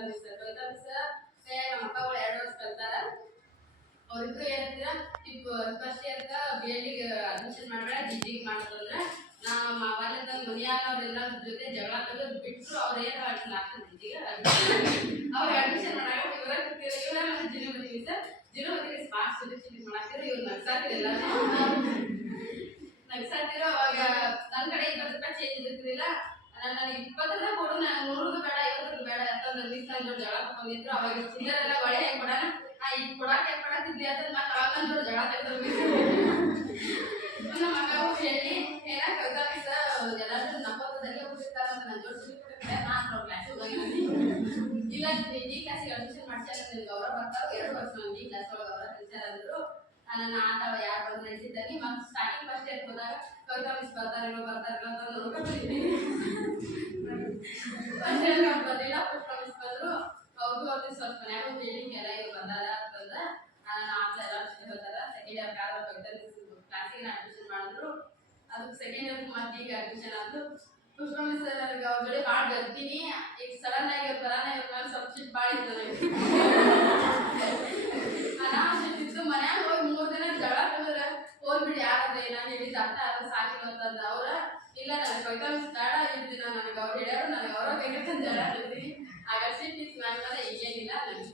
Kavita miss ನಮ್ಮ ಅಕ್ಕಗಳು 2 ವರ್ಷ ಕಲ್ತಾರ. ಅವ್ರಿಬ್ರು ಏನಂತೀರ ಫಸ್ಟ್ ಇಯರ್ಕ BEd ಅಡ್ಮಿಷನ್ ಮಾಡ್ಬೇಡ ಡಿಗ್ರಿಗೆ ಮಾಡ್ತಂದ್ರ ನಮ್ಮ ಅವಲದ ಮನೆಯಾಗವ್ರೆಲ್ಲ ಜೊತೆ ಜಗಳ ತೆಗೆದು ಬಿಟ್ಟು ಅವ್ರು ಏನು ಡಿಗ್ರಿಗೆ ಅವ್ರು ಅಡ್ಮಿಷನ್ ಮಾಡಾಕ ಇವರ ಜಿನುಮತಿ ಸರ್ ಜಿನುಮತಿಗೆ ಸ್ಮಾರ್ಟ್ ಸೊಲ್ಯೂಷನ್ ಮಾಡಾಕಿದ್ರು ಇವ್ರು ನಗ್ಸಾತಿರಲ್ಲ ನಗ್ಸಾತಿರೋ ಅವಾಗ ನನ್ನ ಕಡೆ 20 ರೂಪಾಯಿ ಚೇಂಜ್ ಇರ್ತಿರ್ಲಿಲ್ಲ. ನನಗೆ 20 ರೂಪಾಯಿ ಕೊಡು, ನಾನು 100 ಬೇಡ 50 ಬೇಡ ಅಂತಂದ್ರೆ ಮಿಸ್ ನಂಗೆ ಜಗಳ ತಗೊಂಡಿದ್ರು. ಅವಾಗ ಚಿಲ್ಲರೆಲ್ಲ ಒಳ್ಳೆ ಹೆಂಗೆ ಕೊಡೋಣ ಈಗ ಕೊಡಾಕ ಹೆಂಗೆ ಕೊಡತ್ತಿದ್ವಿ ಅಂತ ಮತ್ತೆ ಅವಾಗ ನನ್ನ ಜಗಳ ತೆಗೆದ್ರು. ನಮ್ಮ ಮಗ ಹೇಳಿ ಏನ ಕವಿತಾ ಮಿಸ್ ಎಲ್ಲಾದ್ರೂ ನಪ್ಪದಲ್ಲಿ ಹೋಗಿರ್ತಾರಂತ ನನ್ನ ಜೋಡಿಸಿ ನಾನು ಕ್ಲಾಸಿಗೆ ಹೋಗಿ ಇಲ್ಲ ಡಿ ಕ್ಲಾಸಿಗೆ ಅಡ್ಮಿಷನ್ ಮಾಡ್ಸ್ಯಾರ ಗೌರವ ಬರ್ತಾವೆ 2 ವರ್ಷ ಡಿ ಕ್ಲಾಸ್ ಒಳಗೆ ಅವರ ಟೀಚರ್ ಅಂದರು. ನನ್ನ ಆಟವ ಯಾರು ಬಂದು ನಡೆಸಿದ್ದಾಗಿ ಮತ್ತು ಸ್ಟಾರ್ಟಿಂಗ್ ಫಸ್ಟ್ ಇಯರ್ ಹೋದಾಗ ಕವಿತಾ ಮಿಸ್ ಬರ್ತಾರಿಲ್ಲ ಅಂತ ನೋಡ್ಕೊಂಡಿದ್ದೀನಿ. ಫಸ್ಟ್ ಇಯರ್ ಬಂದಿಲ್ಲ, ಪುಷ್ಪ ಮಿಸ್ ಬಂದರು. ಅವ್ರಿಗೂ ಅವ್ರಿಗೆ ಸ್ವಲ್ಪ ಮನ್ಯಾಗ ಹೇಳಿ ಎಲ್ಲ ಇವ್ರು ಬಂದಾರ ಅಂತಂದ ನಾನು ಆಟ ಎಲ್ಲ ಹೇಳ್ತಾರ. ಸೆಕೆಂಡ್ ಇಯರ್ ಕವಿತಾ ಮಿಸ್ ಕ್ಲಾಸಿಗೆ ಅಡ್ಮಿಷನ್ ಮಾಡಿದ್ರು. ಅದಕ್ಕೆ ಸೆಕೆಂಡ್ ಇಯರ್ ಮತ್ತೆ ಈಗ ಅಡ್ಮಿಷನ್ ಆದ್ರು. ಪುಷ್ಪ ಮಿಸ್ ನನಗೆ ಅವ್ರ ಜೊತೆ ಭಾಳ ಬರ್ತೀನಿ. ಈಗ ಸಡನ್ ಆಗಿ ಬರಾನ ಇವ್ರ ಮೇಲೆ ಸ್ವಲ್ಪ ಚಿಟ್ ಭಾಳ ಇರ್ತದೆ. ಅನಾವಶ್ಯಕಿತ್ತು ಮನ್ಯಾಗ ಹೋಗಿ 3 ದಿನ ಜಗಳ ತೆಗೆದ್ರೆ ಹೋಗ್ಬಿಡಿ ಯಾರಾದ್ರೆ ನಾನು ಹೇಳಿದ ಅರ್ಥ ಆದ್ರೆ ಸಾಕಿಲ್ಲ ಅಂತಂದ. ಅವ್ರ ಇಲ್ಲ ನನಗೆ ಕವಿತಾ ಮಿಸ್ ಬೇಡ ಇದ್ದಿನ ನನಗೆ ಅವ್ರು ಹೇಳ್ಯಾರು ನನಗೆ ಅವರ ಬೇಕಂತ ಜಗಳ ತೆಗ್ತೀನಿ. ಆಗ ಸಿಟ್ಟಿಸ್ ಮ್ಯಾಮ್ ಈಗೇನಿಲ್ಲ ನನಗೆ